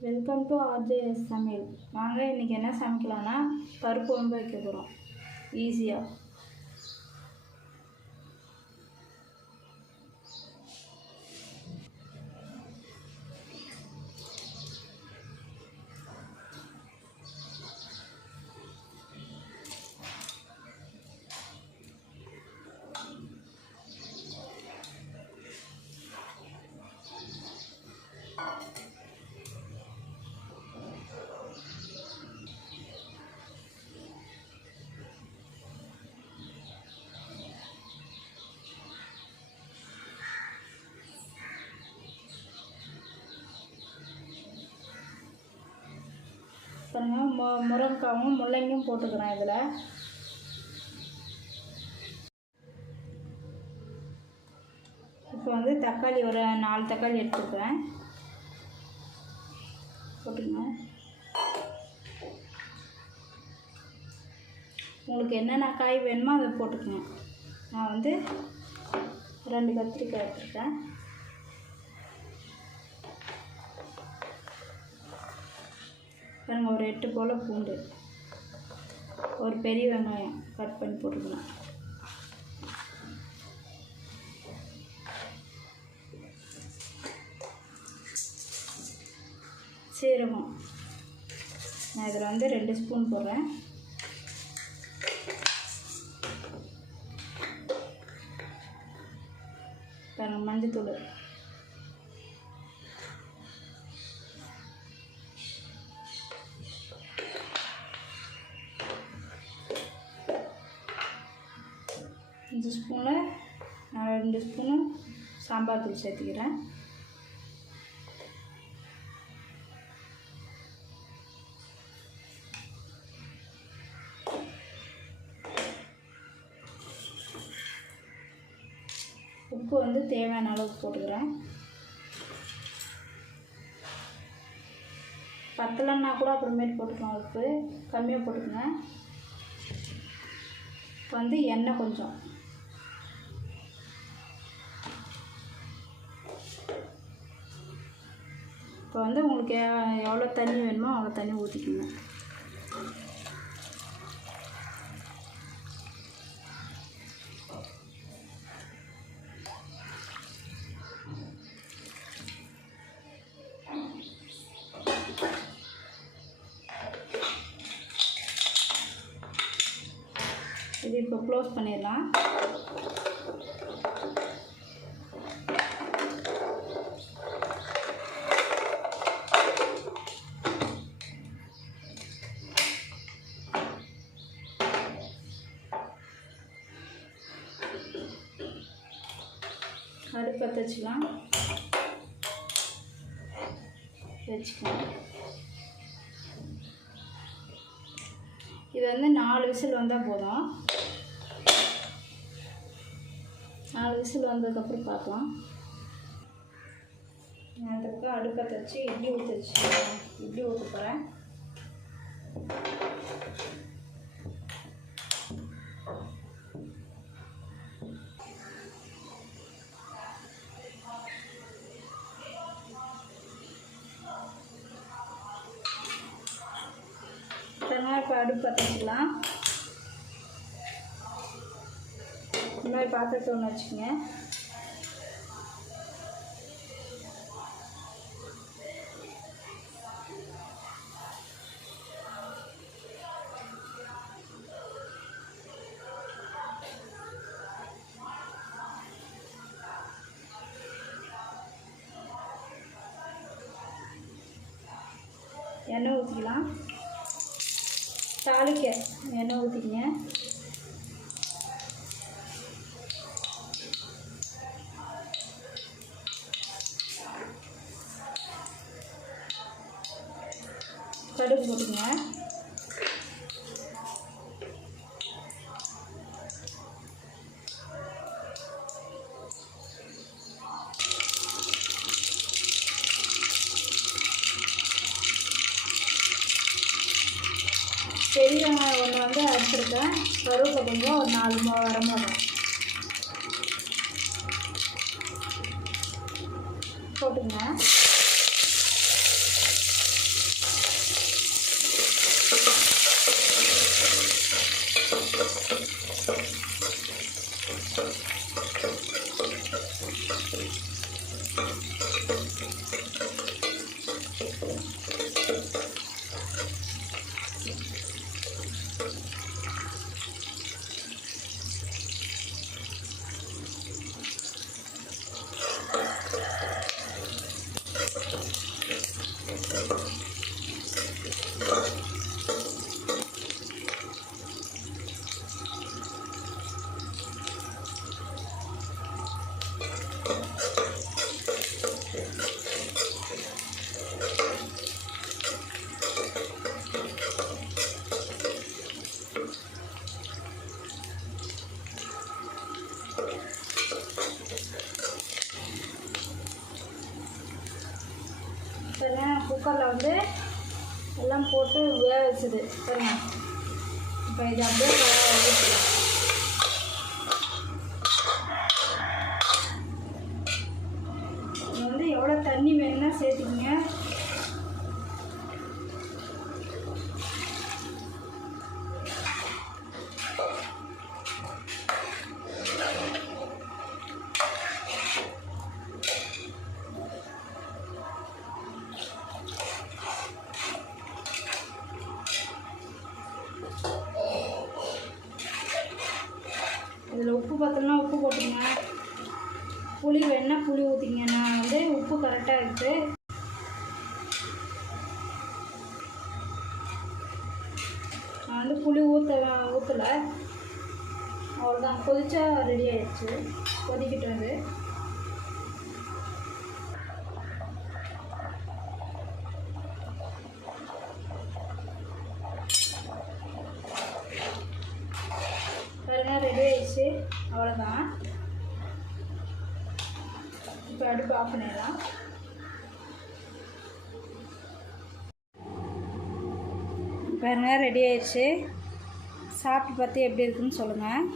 Welcome to RJ சமையல். வாங்க இன்றைக்கி என்ன சமைக்கலாம்னா பருப்பு குழம்பு வைக்க போகிறோம் ஈஸியாக பாருங்க மு முருங்கைக்காவும் முள்ளங்கியும் போட்டுக்கிறேன் இதில். இப்போ வந்து தக்காளி ஒரு நாலு தக்காளி எடுத்துக்கிறேன். போட்டுங்க உங்களுக்கு என்னென்ன காய் வேணுமோ அதை போட்டுக்கோங்க. நான் வந்து ரெண்டு கத்திரிக்காய் எடுத்துருக்கேன் பாருங்க ஒரு எட்டு போல் பூண்டு. ஒரு பெரிய வெங்காயம் கட் பண்ணி போட்டுக்கலாம். சீரகம். நான் இதில் வந்து ரெண்டு ஸ்பூன் போடுறேன். பாருங்கள் மஞ்சத்தூள். இந்த ஸ்பூனில் நான் ரெண்டு ஸ்பூனு சாம்பார் தூள் சேர்த்துக்கிறேன். உப்பு வந்து தேவையான அளவுக்கு போட்டுக்கிறேன். பத்தலைன்னா கூட அப்புறமேட்டு போட்டுக்கலாம் உப்பு. கம்மியாக போட்டுக்கோங்க. இப்போ வந்து எண்ணெய் கொஞ்சம். இப்போ வந்து உங்களுக்கு எவ்வளோ தண்ணி வேணுமோ அவ்வளோ தண்ணி ஊற்றிக்கோங்க இது இப்போ க்ளோஸ் பண்ணிடலாம். அடுப்பு பற்ற வச்சுக்கலாம் வச்சுக்கலாம் இது வந்து நாலு விசில் வந்தால் போதும். நாலு விசில் வந்ததுக்கப்புறம் பார்க்கலாம். நான் இந்த அடுப்பை வச்சு இட்லி ஊற்றி வச்சு இட்லி ஊற்ற போகிறேன் பாருங்கள் இப்போ அடுப்பு பற்ற இந்த மாதிரி பாத்திரத்தை ஒன்று வச்சுக்கோங்க. எண்ணெய் ஊற்றிக்கலாம் தாளிக்க எண்ணெய் ஊற்றிக்கிங்க கடுகு போட்டுங்க பெரிய வெங்காயம் ஒன்று வந்து அரைச்சிருக்கேன் கருவேப்பிலை கொஞ்சம் ஒரு நாலு மோ வரமிளகா போட்டுங்க வச்சுது. பாருங்க. இப்போ இது அப்படியே ஊற்றலாம் இது வந்து எவ்வளோ தண்ணி வேணும்னா சேர்த்துக்கிங்க இதில் உப்பு பத்தலனா உப்பு போட்டுங்க புளி வேணால் புளி ஊற்றிங்க நான் வந்து உப்பு கரெக்டாக இருக்குது நான் வந்து புளி ஊற்ற ஊற்றலை அவ்வளோதான் கொதிச்சா ரெடி ஆயிடுச்சு. கொதிக்கிட்டு வந்து பாருங்க ரெடி ஆயிடுச்சு அவ்வளோதான் இப்போ அடுப்பு ஆஃப் பண்ணிடலாம். பாருங்கள் ரெடி ஆயிடுச்சு. சாப்பிட்டு பார்த்து எப்படி இருக்குன்னு சொல்லுங்கள்